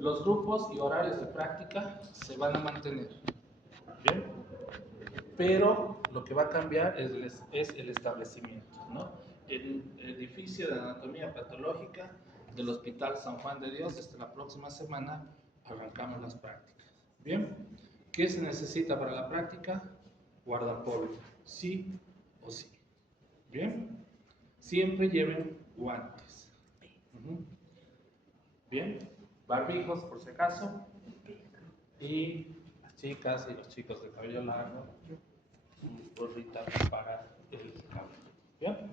Los grupos y horarios de práctica se van a mantener, ¿bien? Pero lo que va a cambiar es el establecimiento, ¿no? El edificio de anatomía patológica del Hospital San Juan de Dios, desde la próxima semana arrancamos las prácticas, ¿bien? ¿Qué se necesita para la práctica? Guardapolvo, sí o sí, ¿bien? Siempre lleven guantes, ¿bien? Barbijos por si acaso, y las chicas y los chicos de cabello largo, gorrita para el cabello, ¿bien?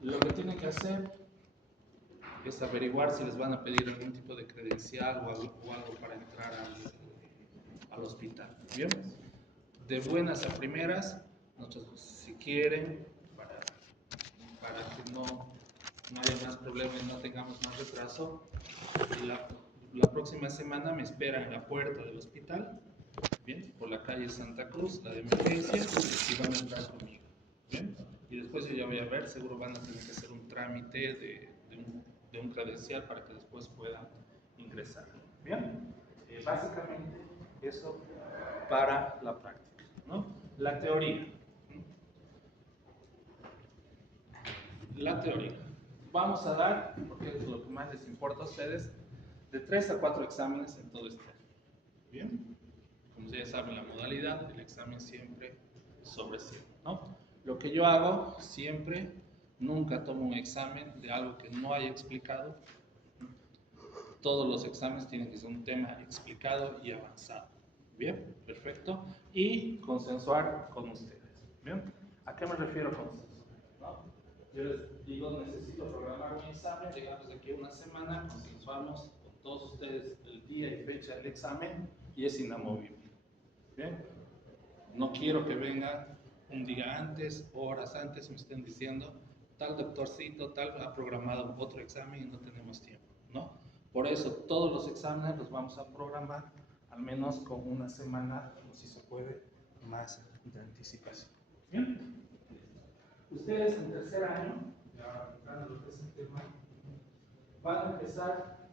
Lo que tienen que hacer es averiguar si les van a pedir algún tipo de credencial o algo para entrar al hospital, ¿bien? De buenas a primeras, nosotros, si quieren, para que no haya más problemas y no tengamos más retraso, la próxima semana me esperan en la puerta del hospital, ¿bien? Por la calle Santa Cruz, la de emergencias, y van a entrar conmigo, ¿bien? Y después yo ya voy a ver, seguro van a tener que hacer un trámite de un credencial para que después puedan ingresar, ¿bien? Básicamente eso para la práctica, ¿no? La teoría. La teoría. Vamos a dar, porque es lo que más les importa a ustedes, de 3 a 4 exámenes en todo este año, ¿bien? Como ustedes saben, la modalidad, el examen siempre sobre 100, ¿no? Lo que yo hago siempre, nunca tomo un examen de algo que no haya explicado. Todos los exámenes tienen que ser un tema explicado y avanzado. ¿Bien? Perfecto. Y consensuar con ustedes. ¿Bien? ¿A qué me refiero con consensuar? ¿No? Yo les digo, necesito programar un examen, digamos de aquí a una semana, consensuamos con todos ustedes el día y fecha del examen y es inamovible. ¿Bien? No quiero que vengan un día antes o horas antes me estén diciendo tal doctorcito, tal ha programado otro examen y no tenemos tiempo, ¿no? Por eso todos los exámenes los vamos a programar al menos con una semana, o si se puede, más de anticipación. ¿Bien? Ustedes en tercer año, ya entrando lo que es el tema, van a empezar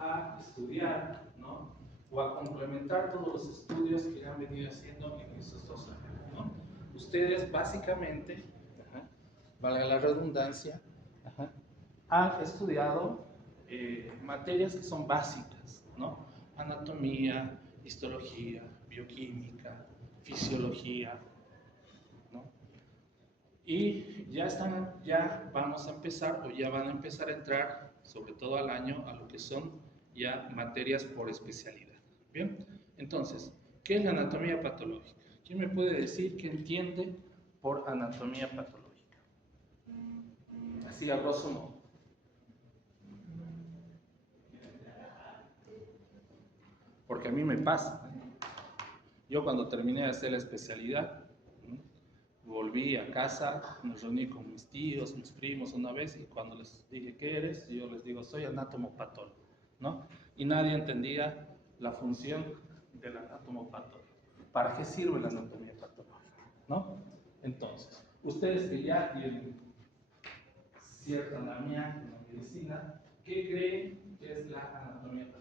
a estudiar, ¿no? O a complementar todos los estudios que han venido haciendo en esos 2 años, ¿no? Ustedes básicamente, valga la redundancia, han estudiado materias que son básicas, ¿no? Anatomía, histología, bioquímica, fisiología, ¿no? Y ya vamos a empezar, o ya van a empezar a entrar, sobre todo al año, a lo que son ya materias por especialidad. ¿Bien? Entonces, ¿qué es la anatomía patológica? ¿Quién me puede decir qué entiende por anatomía patológica? Así a grosso modo. Porque a mí me pasa. Yo cuando terminé de hacer la especialidad, volví a casa, me reuní con mis tíos, mis primos una vez, y cuando les dije, ¿qué eres? Yo les digo, soy anatomopatólogo, ¿no? Y nadie entendía la función del anatomopatólogo. ¿Para qué sirve la anatomía patológica? ¿No? Entonces, ustedes que ya tienen cierta anatomía en la medicina, ¿qué creen que es la anatomía patológica?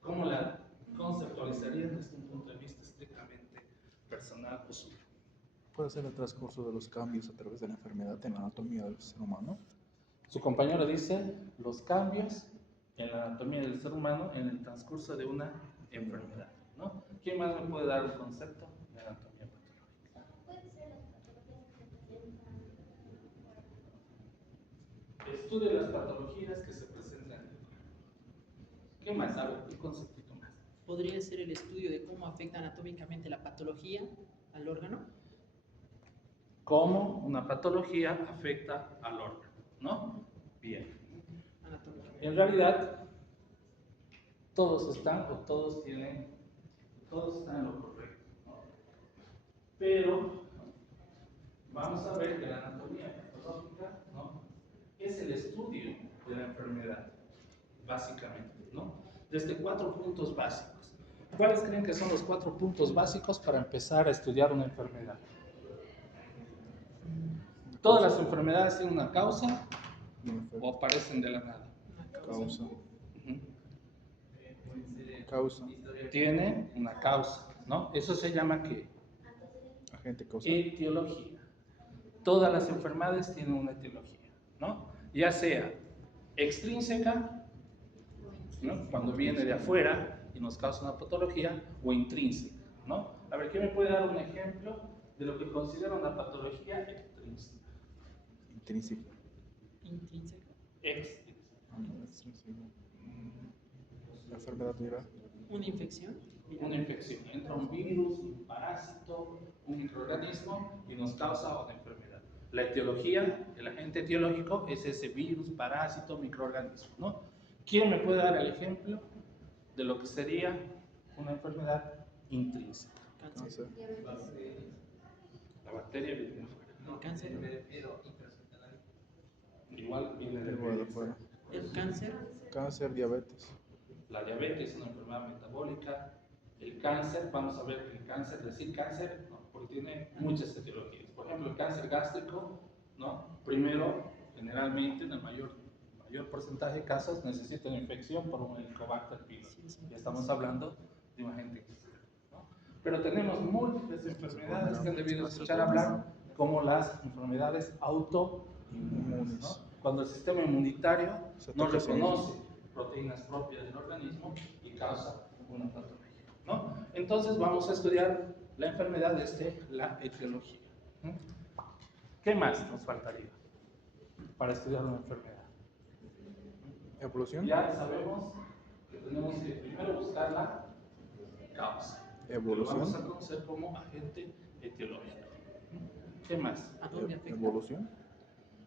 ¿Cómo la conceptualizarían desde un punto de vista estrictamente personal o suyo? Puede ser el transcurso de los cambios a través de la enfermedad en la anatomía del ser humano. Su compañero dice los cambios en la anatomía del ser humano en el transcurso de una enfermedad, ¿no? ¿Quién más me puede dar un concepto de anatomía patológica? ¿Puede ser las patologías que se presentan? Estudia las patologías que se presentan en el cuerpo. ¿Qué más? A ver, un conceptito más. ¿Podría ser el estudio de cómo afecta anatómicamente la patología al órgano? Cómo una patología afecta al órgano, ¿no? Bien. En realidad, todos están o todos están en lo correcto, ¿no? Pero vamos a ver que la anatomía patológica, ¿no? Es el estudio de la enfermedad, básicamente, ¿no? Desde 4 puntos básicos. ¿Cuáles creen que son los 4 puntos básicos para empezar a estudiar una enfermedad? Todas las enfermedades tienen una causa Un efecto. o aparecen de la nada. Una Causa. Ujú. Causa. Tiene una causa, ¿no? Eso se llama ¿qué? Agente causal. Etiología. Todas las enfermedades tienen una etiología, ¿no? Ya sea extrínseca, ¿no? Cuando viene de afuera y nos causa una patología, o intrínseca, ¿no? A ver, ¿quién me puede dar un ejemplo de lo que considera una patología extrínseca? Intrínseco. intrínseco. Extrínseca. Extrínseco. Enfermedad viral. Una infección. Una infección. Entra un virus, un parásito, un microorganismo y nos causa una enfermedad. La etiología, el agente etiológico es ese virus, parásito, microorganismo, ¿no? ¿Quién me puede dar el ejemplo de lo que sería una enfermedad intrínseca? Cáncer. Cáncer. La bacteria viene de afuera. El cáncer. Igual viene de Igual de afuera. afuera. El cáncer. Cáncer, diabetes. La diabetes es una enfermedad metabólica. El cáncer, vamos a ver que el cáncer, decir cáncer, no, porque tiene muchas etiologías. Por ejemplo, el cáncer gástrico, ¿no? Primero, generalmente, en el mayor porcentaje de casos, necesita una infección por un Helicobacter pylori. Ya estamos hablando de un agente externo, ¿no? Pero tenemos múltiples enfermedades que han debido escuchar hablar, como las enfermedades autoinmunes, ¿no? Cuando el sistema inmunitario no reconoce proteínas propias del organismo y causa una patología, ¿no? Entonces vamos a estudiar la enfermedad desde la etiología. ¿Qué más nos faltaría para estudiar una enfermedad? Evolución. Ya sabemos que tenemos que primero buscar la causa. Evolución. Lo vamos a conocer como agente etiológico. ¿Qué más? ¿A dónde afecta? Evolución.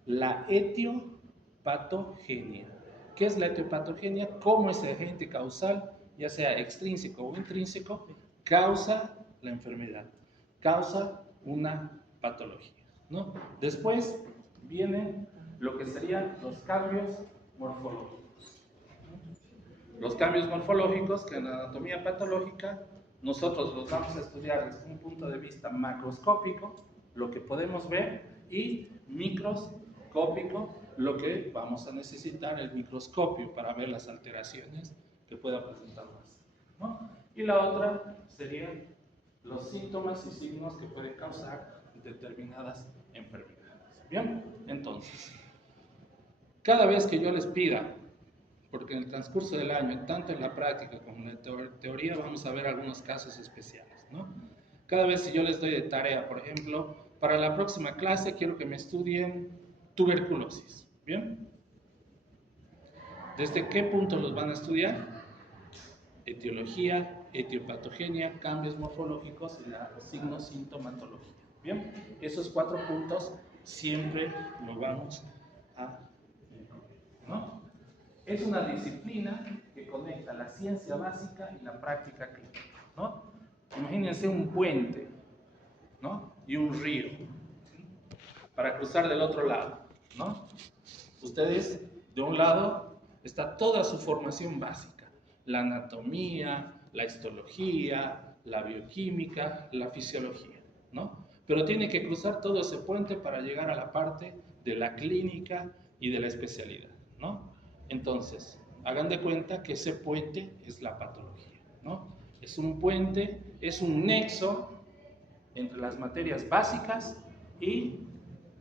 La etiopatogenia. ¿Qué es la etiopatogenia? ¿Cómo ese agente causal, ya sea extrínseco o intrínseco, causa la enfermedad, causa una patología, ¿no? Después vienen lo que serían los cambios morfológicos. Los cambios morfológicos que en la anatomía patológica nosotros los vamos a estudiar desde un punto de vista macroscópico, lo que podemos ver, y microscópico, lo que vamos a necesitar el microscopio para ver las alteraciones que pueda presentar más, ¿no? Y la otra serían los síntomas y signos que pueden causar determinadas enfermedades. Bien, entonces, cada vez que yo les pida, porque en el transcurso del año, tanto en la práctica como en la teoría, vamos a ver algunos casos especiales, ¿no? Cada vez que yo les doy de tarea, por ejemplo, para la próxima clase quiero que me estudien tuberculosis, ¿bien? ¿Desde qué punto los van a estudiar? Etiología, etiopatogenia, cambios morfológicos y la signo-sintomatología, ¿bien? Esos 4 puntos siempre lo vamos a incluir, ¿no? Es una disciplina que conecta la ciencia básica y la práctica clínica, ¿no? Imagínense un puente, ¿no? Y un río, ¿sí? Para cruzar del otro lado, ¿no? Ustedes, de un lado, está toda su formación básica, la anatomía, la histología, la bioquímica, la fisiología, ¿no? Pero tiene que cruzar todo ese puente para llegar a la parte de la clínica y de la especialidad, ¿no? Entonces, hagan de cuenta que ese puente es la patología, ¿no? Es un puente, es un nexo entre las materias básicas y,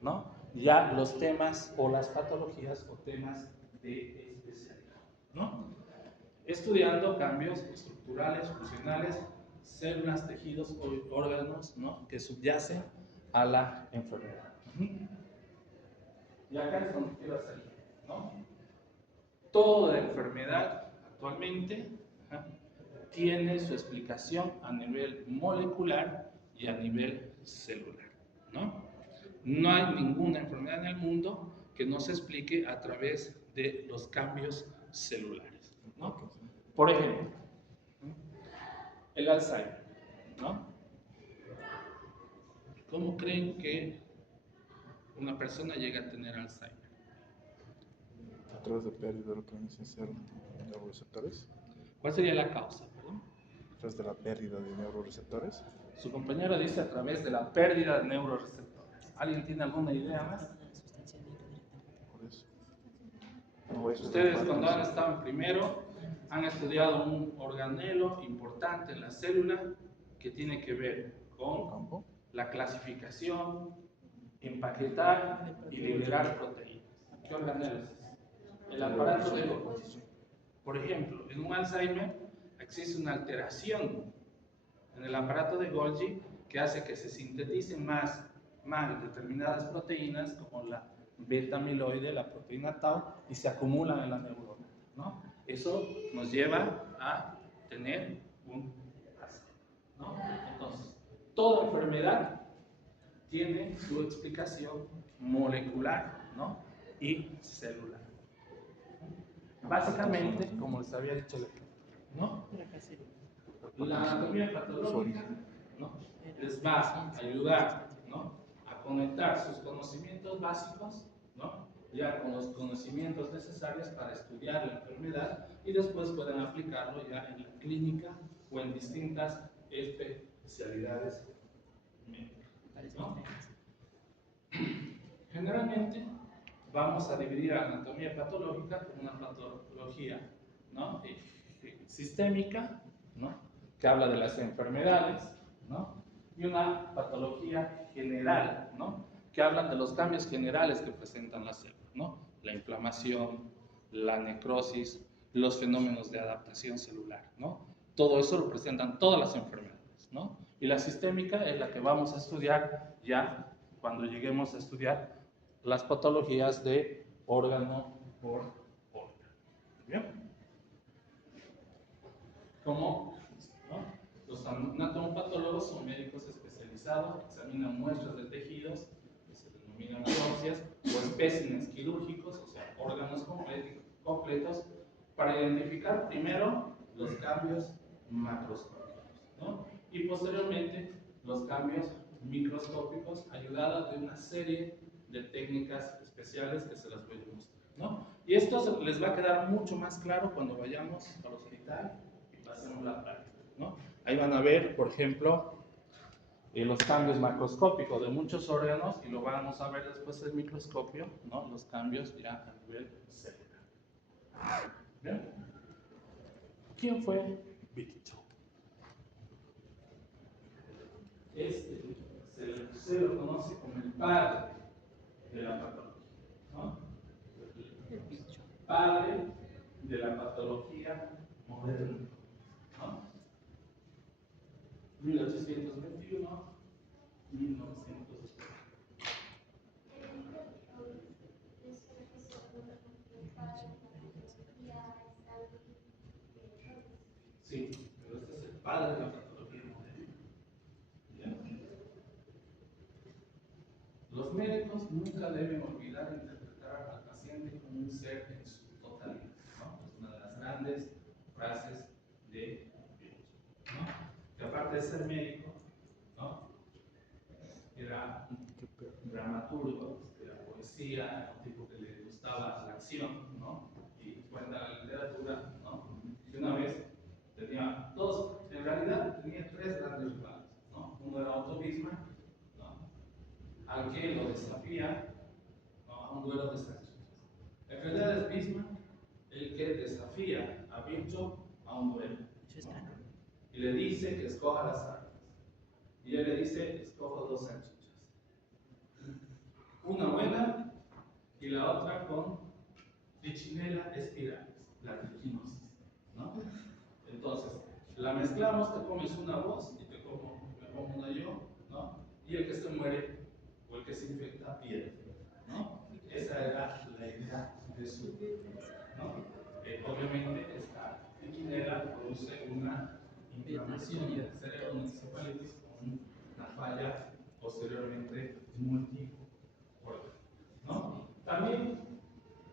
¿no?, ya los temas o las patologías o temas de especialidad, ¿no? Estudiando cambios estructurales, funcionales, células, tejidos o órganos, ¿no?, que subyacen a la enfermedad. Y acá es donde quiero salir, ¿no? Toda enfermedad actualmente tiene su explicación a nivel molecular y a nivel celular, ¿no? No hay ninguna enfermedad en el mundo que no se explique a través de los cambios celulares, ¿no? Por ejemplo, el Alzheimer, ¿no? ¿Cómo creen que una persona llega a tener Alzheimer? A través de pérdida de lo que viene a ser neuroreceptores. ¿Cuál sería la causa? ¿Perdón? A través de la pérdida de neuroreceptores. Su compañero dice a través de la pérdida de neuroreceptores. ¿Alguien tiene alguna idea más? Por eso. veces Ustedes nos cuando falta han estado en primero han estudiado un organelo importante en la célula que tiene que ver con campo. la clasificación, empaquetar y liberar proteínas. ¿Qué organelo es ese? El aparato de Golgi. Por ejemplo, en un Alzheimer existe una alteración en el aparato de Golgi que hace que se sinteticen más mal determinadas proteínas como la beta-amiloide, la proteína tau, y se acumulan en la neurona, ¿no? Eso nos lleva a tener un Alzheimer, ¿no? Entonces, toda enfermedad tiene su explicación molecular, ¿no? Y celular. Básicamente, como les había dicho, ¿no? La anatomía patológica, ¿no? Les va a ayudar, ¿no? A conectar sus conocimientos básicos, ¿no? Ya con los conocimientos necesarios para estudiar la enfermedad y después pueden aplicarlo ya en la clínica o en distintas especialidades médicas, ¿no? Generalmente vamos a dividir la anatomía patológica como una patología, ¿no? Sistémica, ¿no? Que habla de las enfermedades, ¿no? Y una patología general, ¿no? Que habla de los cambios generales que presentan las células, ¿no? La inflamación, la necrosis, los fenómenos de adaptación celular, ¿no? Todo eso lo presentan todas las enfermedades, ¿no? Y la sistémica es la que vamos a estudiar ya cuando lleguemos a estudiar las patologías de órgano por órgano. ¿Bien? Como, ¿no? Los anatomopatólogos son médicos especializados, examinan muestras de tejidos, que se denominan biopsias, o espécimes quirúrgicos, o sea, órganos completos, para identificar primero los cambios macroscópicos, ¿no? Y posteriormente los cambios microscópicos, ayudados de una serie de técnicas especiales que se las voy a mostrar, ¿no? Y esto les va a quedar mucho más claro cuando vayamos al hospital y pasemos la práctica, ¿no? Ahí van a ver, por ejemplo, los cambios macroscópicos de muchos órganos y lo vamos a ver después del microscopio, ¿no? Los cambios ya a nivel celular. ¿Bien? ¿Quién fue Virchow? Este se lo conoce como el padre de la patología, ¿no? Padre de la patología moderna, ¿no? 1821, 1900. Sí, pero este es el padre de la patología moderna. ¿Ya? Los médicos nunca deben olvidar interpretar al paciente como un ser en su totalidad, ¿no? Es una de las grandes frases de Virchow, ¿no? Que aparte de ser médico, ¿no? Era un dramaturgo, era poesía, un tipo que le gustaba la acción, ¿no? Y cuenta la literatura, ¿no? Que una vez tenía dos, en realidad tenía tres grandes rivales, ¿no? Uno era Otto Bismarck, al que lo desafía, ¿no? A un duelo de salchichas. En realidad es Bismarck el que desafía a Virchow a un duelo, ¿no? Y le dice que escoja las armas. Y él le dice, escojo dos salchichas. Una buena y la otra con trichinella espiralis, la triquinosis, ¿no? Entonces, la mezclamos, te comes una vos y me como una yo, ¿no? Y el que se muere o el que se infecta pierde, ¿no? Esa era la idea de su, ¿no? Obviamente esta trichinella produce una inflamación del cerebro, una encefalitis con una falla posteriormente multiorgánica, ¿no? También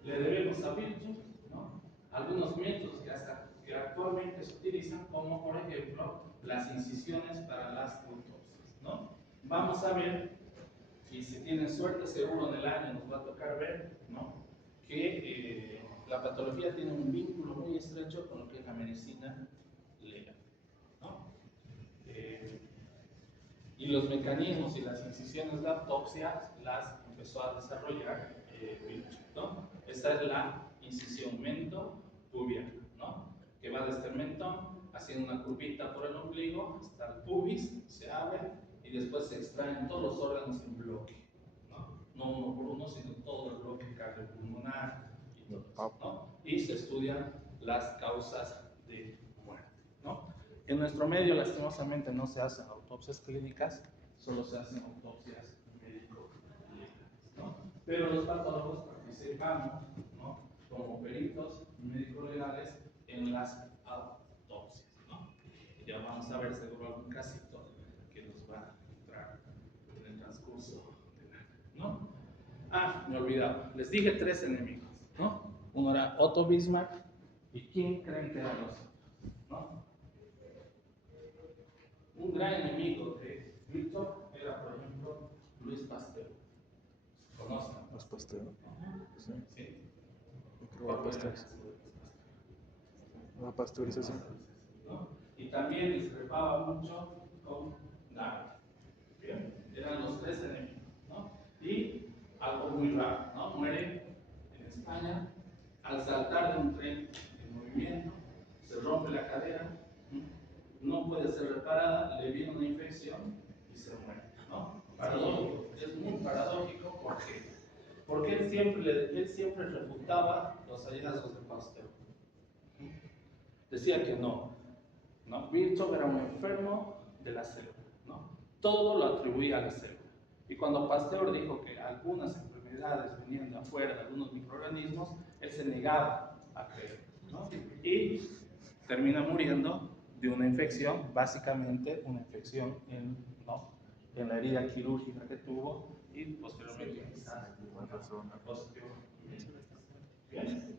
le debemos a Virchow, ¿no? Algunos métodos que actualmente se utilizan, como por ejemplo las incisiones para las autopsias, ¿no? Vamos a ver, y si tienen suerte, seguro en el año nos va a tocar ver, ¿no? Que la patología tiene un vínculo muy estrecho con lo que es la medicina legal, ¿no? Y los mecanismos y las incisiones de autopsia las empezó a desarrollar Virchow, ¿no? Esta es la incisión mento-pubiana, ¿no? Que va desde el mentón, haciendo una curvita por el ombligo, hasta el pubis, se abre y después se extraen todos los órganos en bloque, ¿no? No uno por uno, sino todo el bloque cardiopulmonar y todo eso, ¿no? Y se estudian las causas de muerte, ¿no? En nuestro medio, lastimosamente, no se hacen autopsias clínicas, solo se hacen autopsias médico-legales, ¿no? Pero los patólogos participamos, ¿no? Como peritos médico-legales en las autopsias, ¿no? Ya vamos a ver seguro algún casito que nos va a entrar en el transcurso del año, ¿no? Ah, me he olvidado, les dije 3 enemigos, ¿no? Uno era Otto Bismarck, ¿y quién creen que eran los otros? ¿No? Un gran enemigo de Víctor era, por ejemplo, Luis Pasteur. ¿Conocen? Los Pasteur. Sí. Sí. Microba Pasteur. La pasteurización. ¿No? Y también discrepaba mucho con Darwin. Bien, eran los 3 enemigos, ¿no? Y algo muy raro, ¿no? Muere en España al saltar de un tren en movimiento, se rompe la cadera, no puede ser reparada, le viene una infección y se muere, ¿no? Paradójico, es muy paradójico porque él siempre refutaba los hallazgos de Pasteur. Decía que no, Virchow era un enfermo de la célula, ¿no? Todo lo atribuía a la célula. Y cuando Pasteur dijo que algunas enfermedades venían de afuera, de algunos microorganismos, él se negaba a creer, ¿no? Y termina muriendo de una infección, básicamente una infección en la herida quirúrgica que tuvo y posteriormente quizás una osteomielitis. ¿Bien?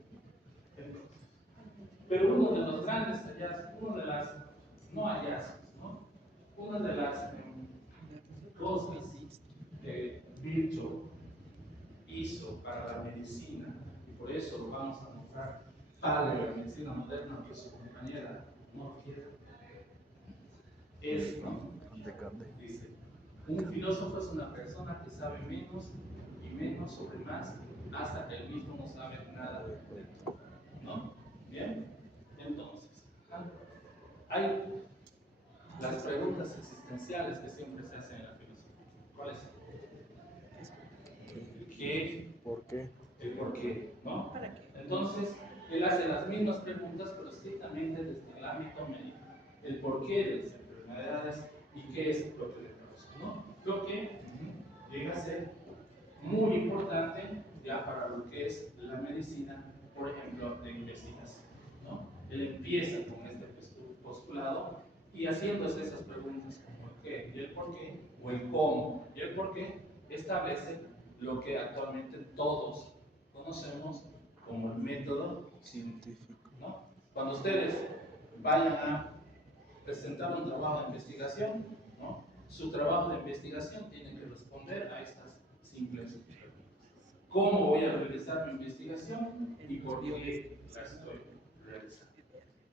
Pero uno de los grandes hallazgos, una de las cosas que Virchow hizo para la medicina, y por eso lo vamos a mostrar, padre de la medicina moderna, que su compañera no quiere, es, dice, un filósofo es una persona que sabe menos y menos sobre más, hasta que él mismo no sabe nada de él, ¿no? Bien, entonces, hay las preguntas existenciales que siempre se hacen en la filosofía. ¿Cuáles son? ¿Qué? ¿Por qué? El por qué, ¿no? ¿Para qué? Entonces, él hace las mismas preguntas, pero estrictamente desde el ámbito médico. El por qué de las enfermedades y qué es lo que le causa, ¿no? Lo que llega a ser muy importante ya para lo que es la medicina, por ejemplo, de investigación, ¿no? Él empieza con este postulado y haciéndose esas preguntas como el qué y el por qué, o el cómo y el por qué, establece lo que actualmente todos conocemos como el método científico, ¿no? Cuando ustedes vayan a presentar un trabajo de investigación, ¿no? Su trabajo de investigación tiene que responder a estas simples preguntas. ¿Cómo voy a realizar mi investigación y por qué la estoy realizando?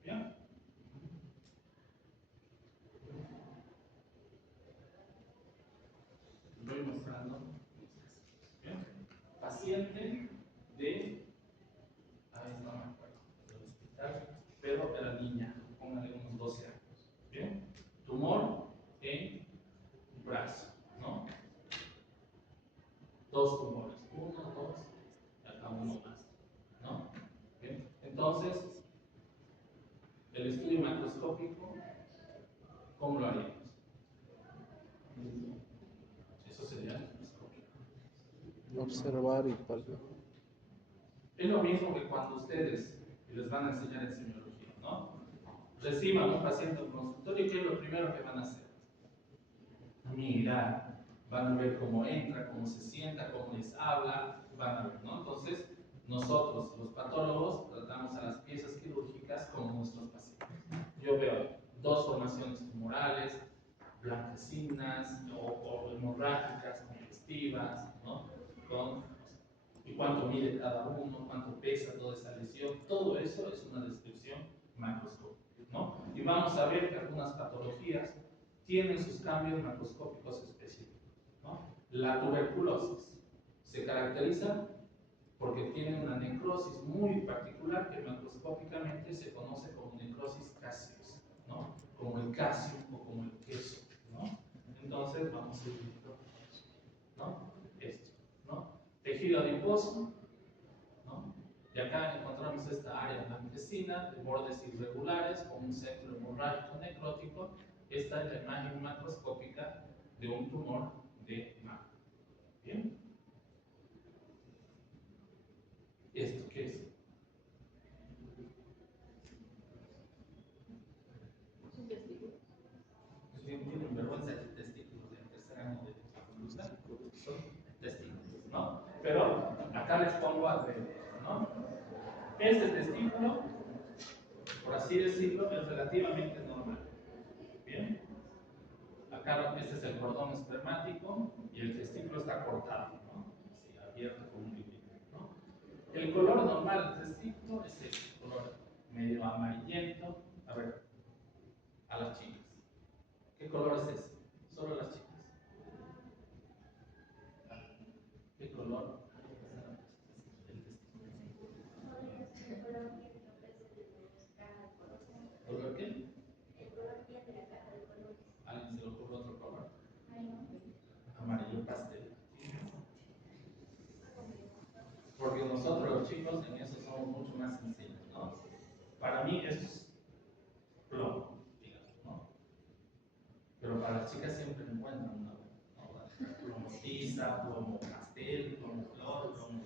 ¿Bien? Voy mostrando. ¿Bien? Paciente de, ahí no me acuerdo, del hospital, pero era niña, póngale unos 12 años. ¿Bien? Tumor en brazo, ¿no? 2 tumores, 1, 2, y acá uno más, ¿no? ¿Bien? Entonces, el estudio macroscópico, ¿cómo lo haríamos? Eso sería el microscópico. Observar y palpar. Es lo mismo que cuando ustedes les van a enseñar en semiología, ¿no? Reciban un paciente en consultorio, ¿qué es lo primero que van a hacer? Mirar, van a ver cómo entra, cómo se sienta, cómo les habla, van a ver, ¿no? Entonces, nosotros, los patólogos, tratamos a las piezas quirúrgicas como nuestros pacientes. Yo veo 2 formaciones tumorales, blanquecinas o hemorrágicas, congestivas, ¿no? Y cuánto mide cada uno, cuánto pesa toda esa lesión, todo eso es una descripción macroscópica, ¿no? Y vamos a ver que algunas patologías tienen sus cambios macroscópicos específicos, ¿no? La tuberculosis se caracteriza porque tiene una necrosis muy particular que macroscópicamente se conoce como necrosis caseosa, ¿no? Como el casio o como el queso, ¿no? Entonces vamos a ir viendo, ¿no? Esto, ¿no? Tejido adiposo, ¿no? Y acá encontramos esta área blanquecina de bordes irregulares con un centro hemorrágico necrótico. Esta es la imagen macroscópica de un tumor de mama. ¿Bien? ¿Esto qué es? Tienen vergüenza de testículos en tercer año de facultad. Son testículos, ¿no? Pero acá les pongo alrededor, ¿no? Este testículo, por así decirlo, es relativamente normal. ¿Bien? Acá este es el cordón espermático y el testículo está cortado, ¿no? Así, abierto como un librito, ¿no? El color normal del testículo es este, color medio amarillento. A ver, a las chicas. ¿Qué color es ese? Solo las chicas. ¿Qué color? ¿Color qué? ¿Alguien se le ocurre otro color? Amarillo pastel. Porque nosotros los chicos en eso somos mucho más sencillos, ¿no? Para mí eso es plomo, digamos, ¿no? Pero para las chicas siempre encuentran una, ¿no? Plomo tiza, plomo pastel, plomo flor, plomo,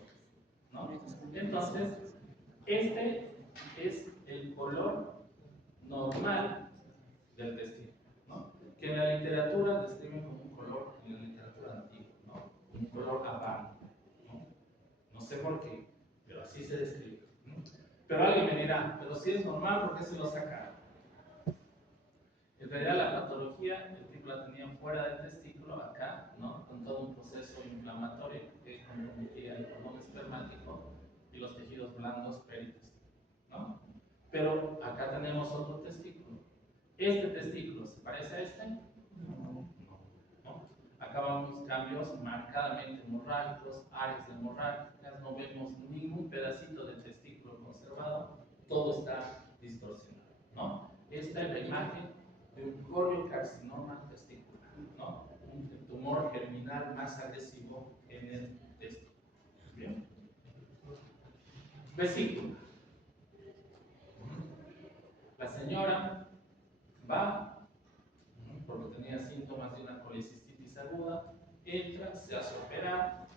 ¿no? Entonces, este es el color normal del testículo, ¿no? Que en la literatura describen como un color, en la literatura antigua, ¿no? Un color habano, ¿no? No sé por qué, pero así se describe, ¿no? Pero alguien me dirá, pero si es normal, ¿por qué se lo sacaron? En realidad la patología, el tipo la tenía fuera del testículo, acá, ¿no? Con todo un proceso inflamatorio que comprometía el cordón espermático y los tejidos blandos perites, ¿no? Pero acá tenemos otro testículo. ¿Este testículo se parece a este? No. ¿No? Acá vemos cambios marcadamente hemorrágicos, áreas hemorrágicas, no vemos ningún pedacito de testículo conservado, todo está distorsionado, ¿no? Esta es la imagen de un coriocarcinoma testicular, ¿no? Un tumor germinal más agresivo en el testículo. ¿Bien? Vesícula. La señora va, porque tenía síntomas de una colicistitis aguda, entra, se hace operar,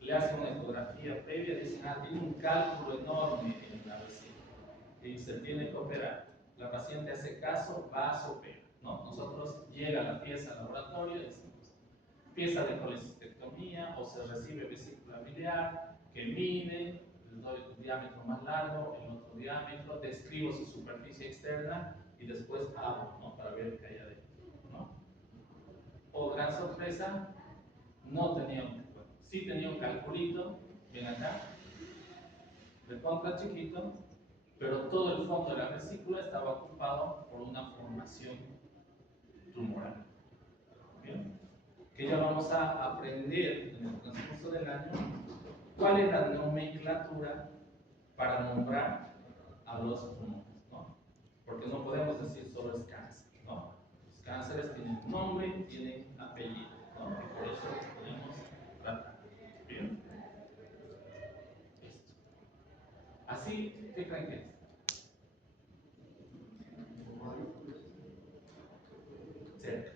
le hace una ecografía previa, dice, tiene un cálculo enorme en la vesícula y se tiene que operar. La paciente hace caso, va a su opera, ¿no? Nosotros llega la pieza al laboratorio, decimos, pieza de colecistectomía o se recibe vesícula biliar, que mide, les doy un diámetro más largo, el otro diámetro, describo su superficie externa y después abro, ¿no? Para ver qué hay adentro, ¿no? O gran sorpresa, no tenía un, bueno, sí tenía un calculito, ven acá, de contra chiquito, pero todo el fondo de la vesícula estaba ocupado por una formación tumoral. ¿Bien? Que ya vamos a aprender en el transcurso del año cuál es la nomenclatura para nombrar a los tumores, ¿no? Porque no podemos decir solo es cáncer, ¿no? Los cánceres tienen nombre, tienen apellido, ¿no? Y por eso los podemos tratar. ¿Bien? Listo. Así, ¿qué creen que es? Cerca.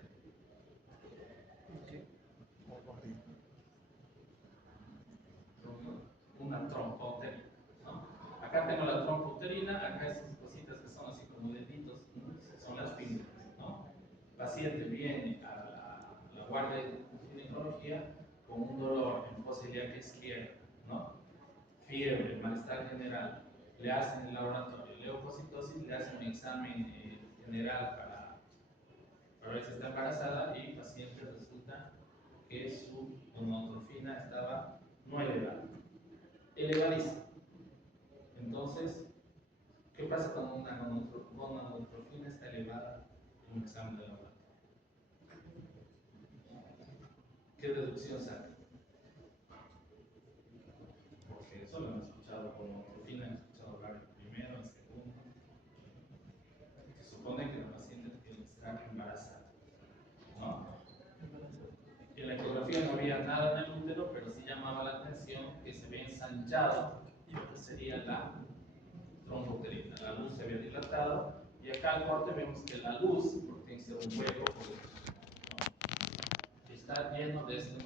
Una trompa uterina, ¿no? Acá tengo la trompa uterina, acá esas cositas que son así como deditos, ¿no? Son las pinzas, ¿no? El paciente viene a la guardia de ginecología con un dolor en fosa ilíaca izquierda, ¿no? Fiebre, malestar general, le hacen el laboratorio, leucocitosis, le hacen un examen general para ver si está embarazada y el paciente resulta que su gonadotrofina estaba no elevada, elevadísima. Entonces, ¿qué pasa cuando una gonadotrofina está elevada en un examen de laboratorio? ¿Qué deducción saca? diagnosticado como atrofina, han escuchado hablar en primero, en segundo. Se supone que la paciente tiene que estar embarazada, ¿no? En la ecografía no había nada en el útero, pero sí llamaba la atención que se había ensanchado lo que sería la trombouterina. La luz se había dilatado y acá al corte vemos que la luz, porque tiene que ser un hueco, ¿no? Está lleno de este